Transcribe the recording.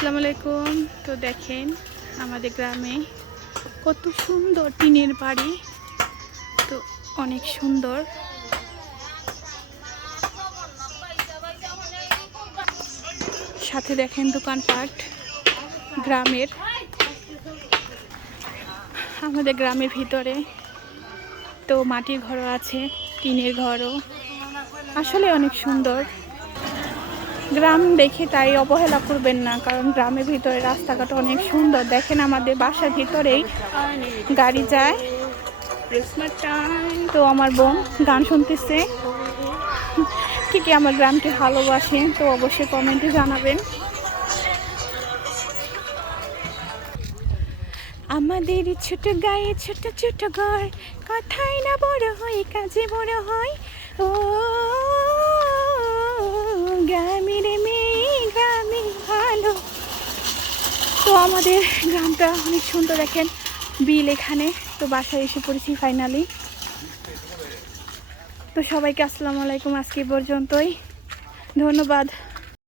আসসালামু আলাইকুম। তো দেখেন আমাদের গ্রামে কত সুন্দর টিনের বাড়ি, তো অনেক সুন্দর। সাথে দেখেন দোকানপাট গ্রামের, আমাদের গ্রামের ভিতরে তো মাটির ঘরও আছে, টিনের ঘরও, আসলে অনেক সুন্দর গ্রাম দেখে। তাই অবহেলা করবেন না, কারণ গ্রামের ভিতরে রাস্তাঘাট অনেক সুন্দর। দেখেন আমাদের বাসার ভিতরেই গাড়ি যায়। তো আমার বোন গান শুনতেছে। কি কি আমার গ্রামকে ভালোবাসেন তো অবশ্যই কমেন্টে জানাবেন। আমাদের ছোট গায়ে ছোট ছোট ঘর, কথায় না বড় হয় কাজে বড় হয়। ও গ্রামের মেয়ে গ্রামে ভালো। তো আমাদের গ্রামটা অনেক সুন্দর। দেখেন বিল এখানে। তো বাসায় এসে পড়েছি ফাইনালি। তো সবাইকে আসসালামু আলাইকুম। আজকে পর্যন্তই, ধন্যবাদ।